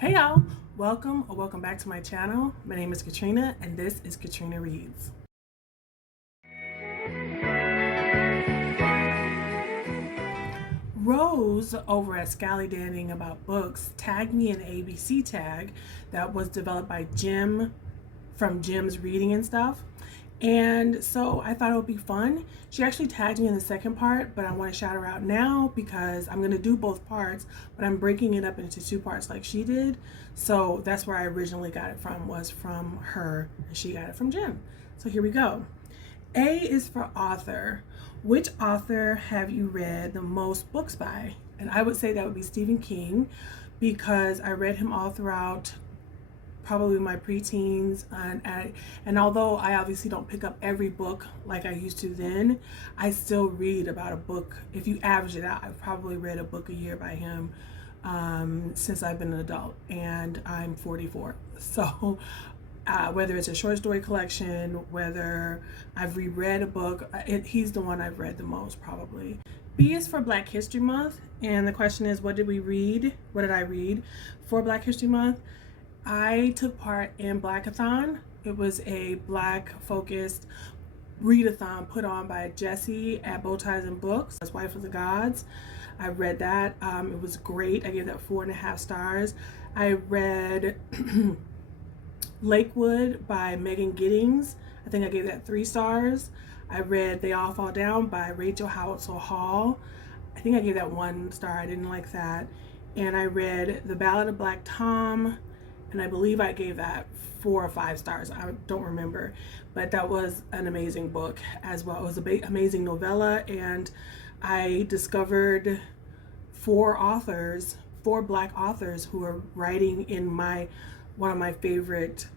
Hey y'all, welcome or welcome back to my channel. My name is Katrina and this is Katrina Reads. Rose over at Scallydandling About Books tagged me an ABC tag that was developed by Jim from Jim's Reading and Stuff. And so I thought it would be fun. She actually tagged me in the second part, but I want to shout her out now because I'm going to do both parts, but I'm breaking it up into two parts like she did. So that's where I originally got it from, was from her, and she got it from Jim. So here we go. A is for author. Which author have you read the most books by? And I would say that would be Stephen King, because I read him all throughout probably my preteens, and although I obviously don't pick up every book like I used to then, I still read about a book. If you average it out, I've probably read a book a year by him since I've been an adult, and I'm 44. So whether it's a short story collection, whether I've reread a book, he's the one I've read the most probably. B is for Black History Month, and the question is, what did we read? What did I read for Black History Month? I took part in Blackathon. It was a Black focused readathon put on by Jessie at Bow Ties and Books, as Wife of the Gods. I read that. It was great. I gave that 4.5 stars. I read Lakewood by Megan Giddings. I think I gave that 3 stars. I read They All Fall Down by Rachel Howitzel Hall. I think I gave that 1 star. I didn't like that. And I read The Ballad of Black Tom, and I believe I gave that 4 or 5 stars. I don't remember, but that was an amazing book as well. It was an amazing novella, and I discovered 4 Black authors who are writing in one of my favorite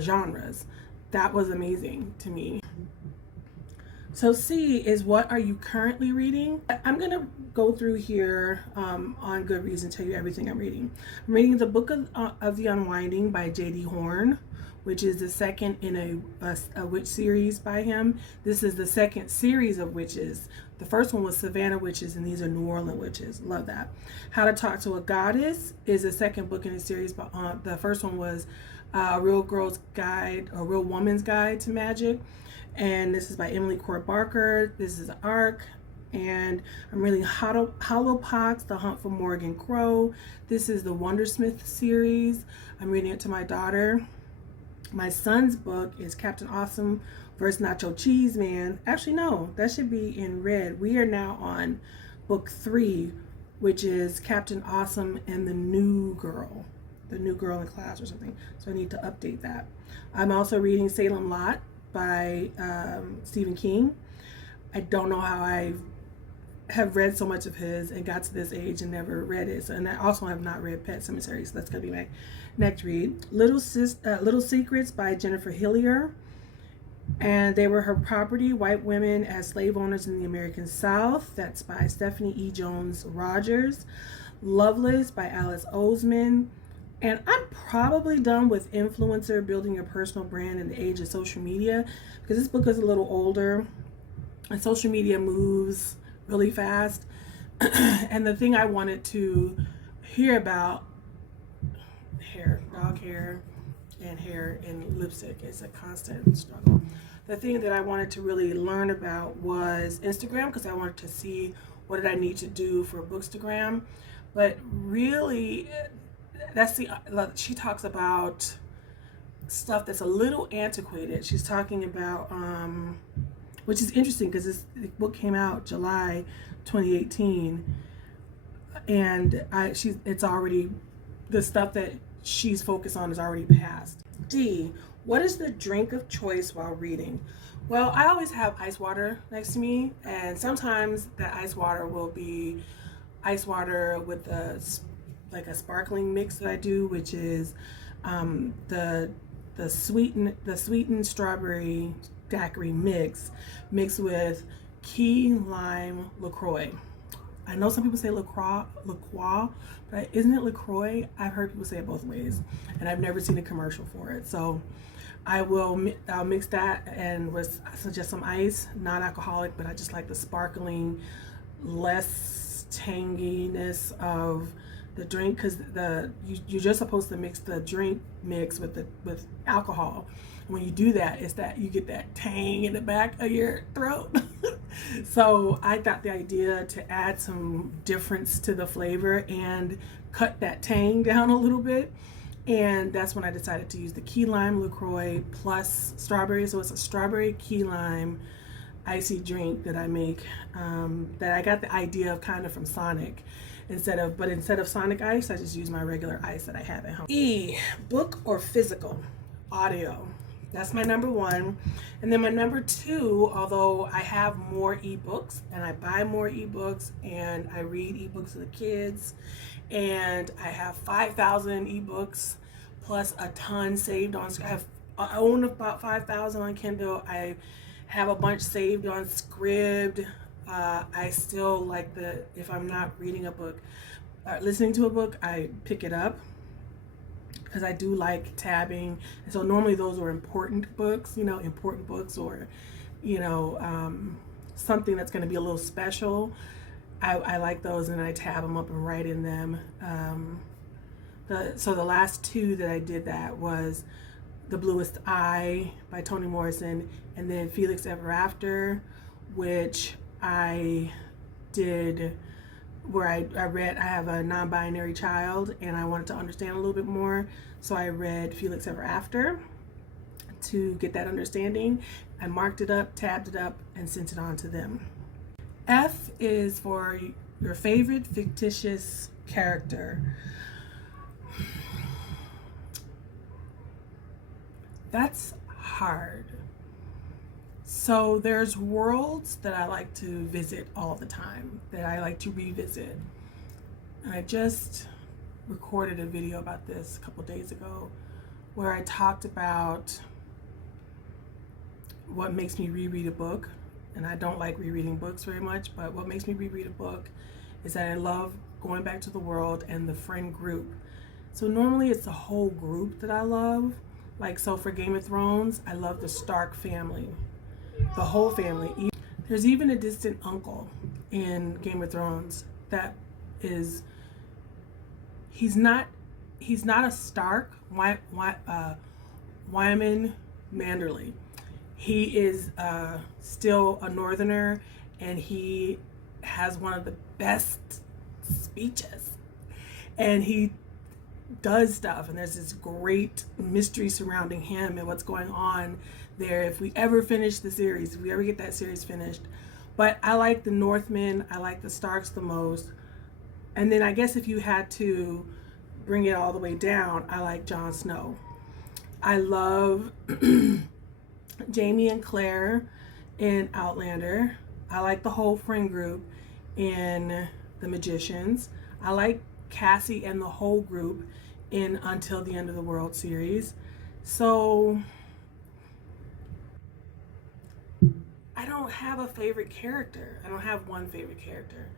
genres. That was amazing to me. So C is, what are you currently reading? I'm going to go through here on Goodreads and tell you everything I'm reading. I'm reading the Book of the Unwinding by J.D. Horn, which is the second in a witch series by him. This is the second series of witches. The first one was Savannah Witches, and these are New Orleans witches. Love that. How to Talk to a Goddess is the second book in the series, but the first one was A Real Girl's Guide, A Real Woman's Guide to Magic. And this is by Emily Court Barker. This is ARC. And I'm reading Hollowpox, The Hunt for Morgan Crow. This is the Wondersmith series. I'm reading it to my daughter. My son's book is Captain Awesome vs. Nacho Cheese Man. Actually, no, that should be in red. We are now on book 3, which is Captain Awesome and the New Girl in class or something. So I need to update that. I'm also reading Salem Lot by Stephen King. I don't know how I have read so much of his and got to this age and never read it. So, and I also have not read Pet Sematary, so that's gonna be my next read. Little Secrets by Jennifer Hillier. And They Were Her Property, White Women as Slave Owners in the American South. That's by Stephanie E. Jones Rogers. Loveless by Alice Oseman. And I'm probably done with influencer, building your personal brand in the age of social media, because this book is a little older and social media moves really fast. And the thing I wanted to hear about, dog hair and lipstick is a constant struggle. The thing that I wanted to really learn about was Instagram, because I wanted to see what did I need to do for Bookstagram. But really, she talks about stuff that's a little antiquated. She's talking about, which is interesting because this book came out July 2018, and it's already, the stuff that she's focused on is already past. D, what is the drink of choice while reading? Well, I always have ice water next to me, and sometimes the ice water will be ice water with a sparkling mix that I do, which is the sweetened strawberry daiquiri mixed with key lime LaCroix. I know some people say LaCroix, but isn't it LaCroix? I've heard people say it both ways, and I've never seen a commercial for it. So I'll mix that and suggest some ice, non-alcoholic, but I just like the sparkling, less tanginess of the drink, because you're just supposed to mix the drink mix with alcohol. When you do that, it's that you get that tang in the back of your throat. So I got the idea to add some difference to the flavor and cut that tang down a little bit. And that's when I decided to use the key lime LaCroix plus strawberry. So it's a strawberry key lime icy drink that I make, that I got the idea of kind of from Sonic. Instead of Sonic ice, I just use my regular ice that I have at home. E, book or physical? Audio. That's my number one. And then my number two, although I have more ebooks and I buy more ebooks and I read ebooks to the kids, and I have 5,000 ebooks plus a ton saved on, I own about 5,000 on Kindle. I have a bunch saved on Scribd. I still like if I'm not reading a book, listening to a book, I pick it up because I do like tabbing. And so normally those are important books, or, something that's going to be a little special. I like those, and I tab them up and write in them. So the last two that I did that was The Bluest Eye by Toni Morrison, and then Felix Ever After, which I did where I have a non-binary child and I wanted to understand a little bit more. So I read Felix Ever After to get that understanding. I marked it up, tabbed it up, and sent it on to them. F is for your favorite fictitious character. That's hard. So there's worlds that I like to visit all the time, that I like to revisit. And I just recorded a video about this a couple days ago where I talked about what makes me reread a book. And I don't like rereading books very much, but what makes me reread a book is that I love going back to the world and the friend group. So normally it's the whole group that I love. Like, so for Game of Thrones, I love the Stark family, the whole family. There's even a distant uncle in Game of Thrones that is, he's not a Stark, Wyman Manderly. He is still a Northerner, and he has one of the best speeches, and he does stuff, and there's this great mystery surrounding him and what's going on there if we ever finish the series, if we ever get that series finished. But I like the Northmen, I like the Starks the most. And then I guess if you had to bring it all the way down, I like Jon Snow. I love Jamie and Claire in Outlander. I like the whole friend group in The Magicians. I like Cassie and the whole group in Until the End of the World series. So I don't have a favorite character. I don't have one favorite character.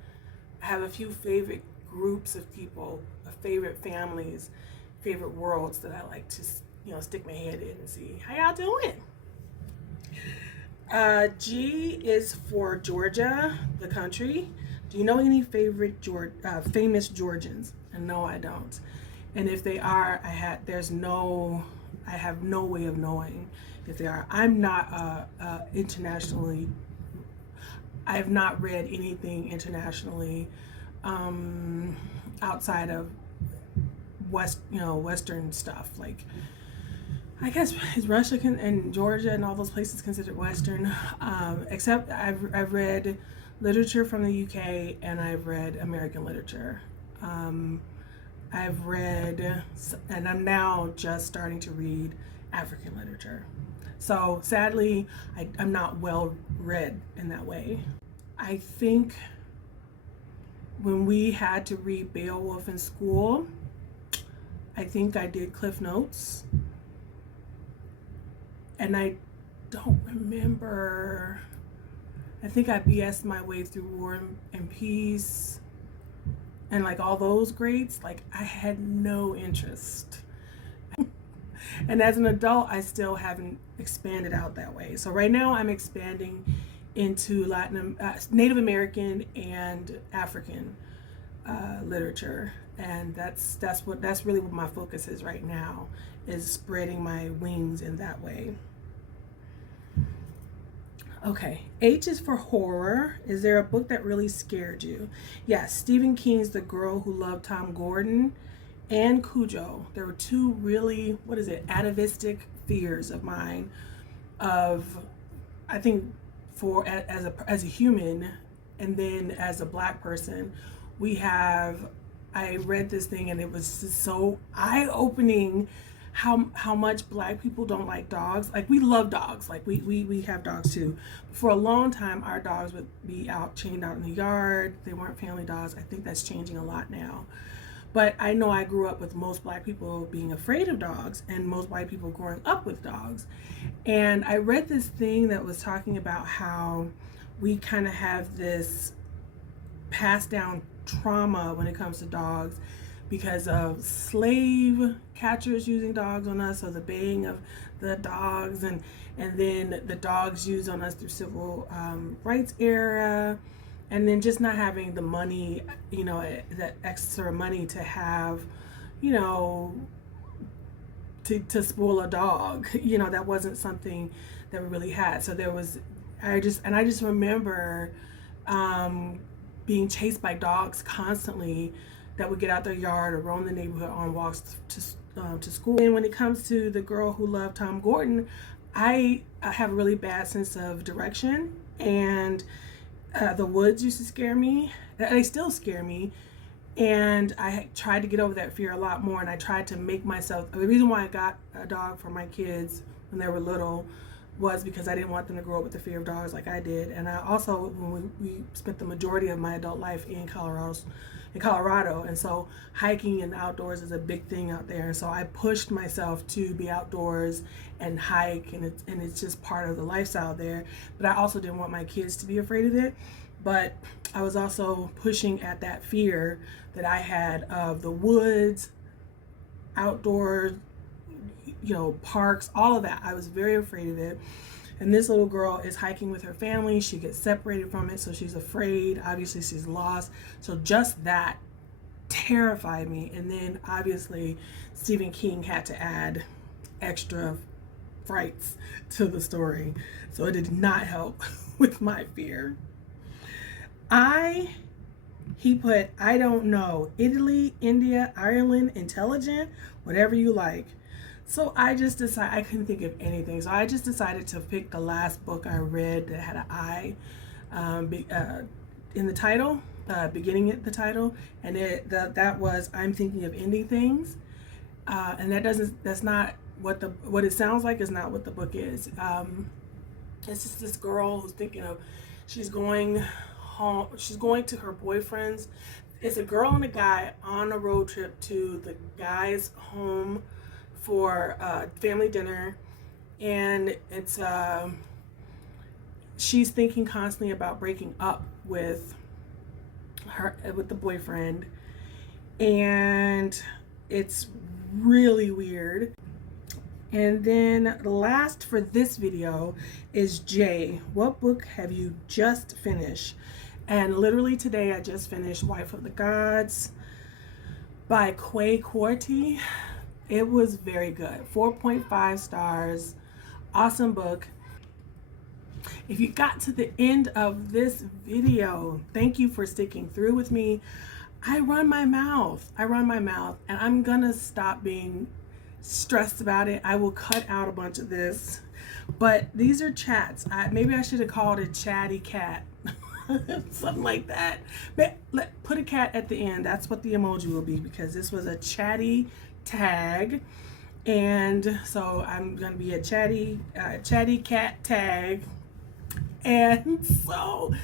I have a few favorite groups of people, favorite families, favorite worlds that I like to, stick my head in and see how y'all doing. G is for Georgia, the country. Do you know any favorite famous Georgians? And no, I don't. And if they are, I have no way of knowing if they are. I'm not internationally. I have not read anything internationally outside of Western stuff. Like, I guess is Russia and Georgia and all those places considered Western? Except I've read literature from the UK, and I've read American literature. I've read, and I'm now just starting to read African literature. So sadly, I'm not well read in that way. I think when we had to read Beowulf in school, I think I did Cliff Notes. And I don't remember. I think I BS'd my way through War and Peace and like all those grades. Like, I had no interest. And as an adult, I still haven't expanded out that way. So right now I'm expanding into Native American and African literature. and that's really what my focus is right now, is spreading my wings in that way. Okay, H is for horror. Is there a book that really scared you? Yes, Stephen King's The Girl Who Loved Tom Gordon and Cujo. There were two really, atavistic fears of mine. I think as a human, and then as a Black person, I read this thing and it was just so eye-opening how much Black people don't like dogs. Like, we love dogs, like we have dogs too. For a long time our dogs would be chained out in the yard. They weren't family dogs. I think that's changing a lot now. But I know I grew up with most Black people being afraid of dogs and most white people growing up with dogs. And I read this thing that was talking about how we kind of have this passed down trauma when it comes to dogs because of slave catchers using dogs on us, or the baying of the dogs, and then the dogs used on us through civil rights era, and then just not having the money, that extra money to have, to spoil a dog. That wasn't something that we really had. So I just remember being chased by dogs constantly that would get out their yard or roam the neighborhood on walks to school. And when it comes to The Girl Who Loved Tom Gordon, I have a really bad sense of direction, and the woods used to scare me. They still scare me, and I tried to get over that fear a lot more, and I tried to make myself, the reason why I got a dog for my kids when they were little was because I didn't want them to grow up with the fear of dogs like I did. And I also, when we spent the majority of my adult life in Colorado, and so hiking and outdoors is a big thing out there, and so I pushed myself to be outdoors and hike, and it's just part of the lifestyle there. But I also didn't want my kids to be afraid of it, but I was also pushing at that fear that I had of the woods, outdoors, parks, all of that. I was very afraid of it. And this little girl is hiking with her family. She gets separated from it, so she's afraid. Obviously, she's lost. So just that terrified me. And then obviously, Stephen King had to add extra frights to the story. So it did not help with my fear. He put, I don't know, Italy, India, Ireland, intelligent, whatever you like. So I just decided, I couldn't think of anything. So I just decided to pick the last book I read that had an I in the title, beginning at the title. And that was I'm Thinking of Ending Things. And that's not what it sounds like, is not what the book is. It's just this girl who's thinking of, she's going home, she's going to her boyfriend's. It's a girl and a guy on a road trip to the guy's home for family dinner, and it's she's thinking constantly about breaking up with the boyfriend, and it's really weird. And then last for this video is J. What book have you just finished? And literally today I just finished Wife of the Gods by Quay Quarty. It was very good. 4.5 stars. Awesome book. If you got to the end of this video, thank you for sticking through with me. I run my mouth, and I'm gonna stop being stressed about it. I will cut out a bunch of this, but these are chats. Maybe I should have called it Chatty Cat. Something like that. But put a cat at the end. That's what the emoji will be, because this was a chatty tag, and so I'm gonna be a chatty cat tag. And so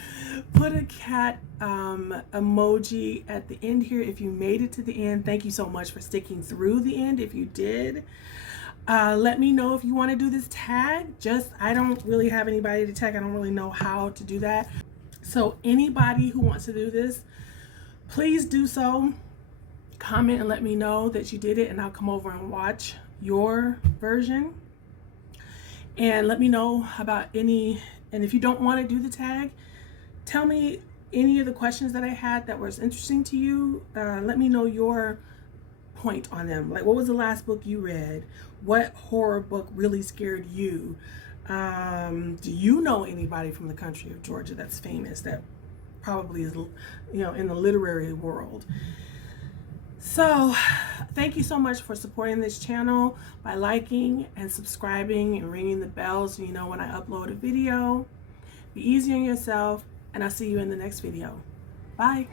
put a cat emoji at the end here if you made it to the end. Thank you so much for sticking through the end if you did. Let me know if you want to do this tag. I don't really have anybody to tag. I don't really know how to do that. So anybody who wants to do this, please do so. Comment and let me know that you did it, and I'll come over and watch your version. And let me know about any, and if you don't want to do the tag, tell me any of the questions that I had that was interesting to you. Let me know your point on them. Like, what was the last book you read? What horror book really scared you? Do you know anybody from the country of Georgia that's famous, that probably is, you know, in the literary world? So thank you so much for supporting this channel by liking and subscribing and ringing the bell so you know when I upload a video. Be easy on yourself, and I'll see you in the next video. Bye.